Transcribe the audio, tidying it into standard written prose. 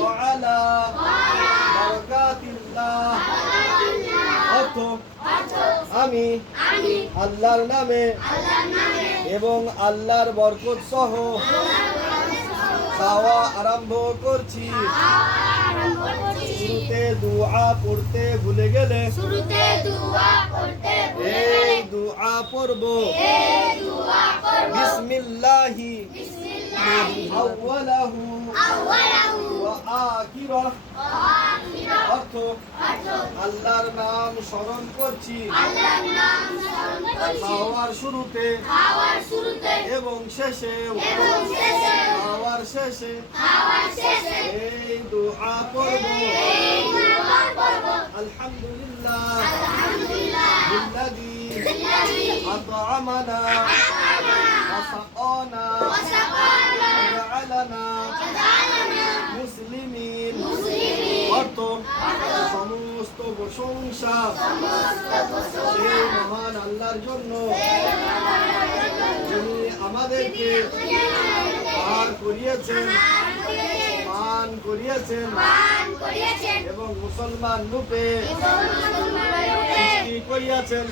ওয়া আলা বারাকাতিল্লাহ। অর্থ আমি আল্লাহর নামে এবং আল্লাহর বরকত সহ খাওয়া আরম্ভ করছি। শুরুতে দোয়া পড়তে ভুলে গেলে এই দোয়া পড়ব। বিসমিল্লাহি আউয়ালাহু ওয়া আখিরাহ। অর্থ আল্লাহর নাম স্মরণ করছি খাওয়ার শুরুতে এবং শেষে। খাওয়ার শেষে এই দোয়া পড়ব। আলহামদুলিল্লাহ বিল্লাযী আত'আমানা ওয়া সাকানা ওয়া জাআলানা মুসলিমিন। অর্থ সমস্ত প্রশংসা সেই মহান আল্লাহর জন্য যিনি আমাদেরকে মান করিয়েছেন এবং মুসলমান রূপে সৃষ্টি করিয়াছেন।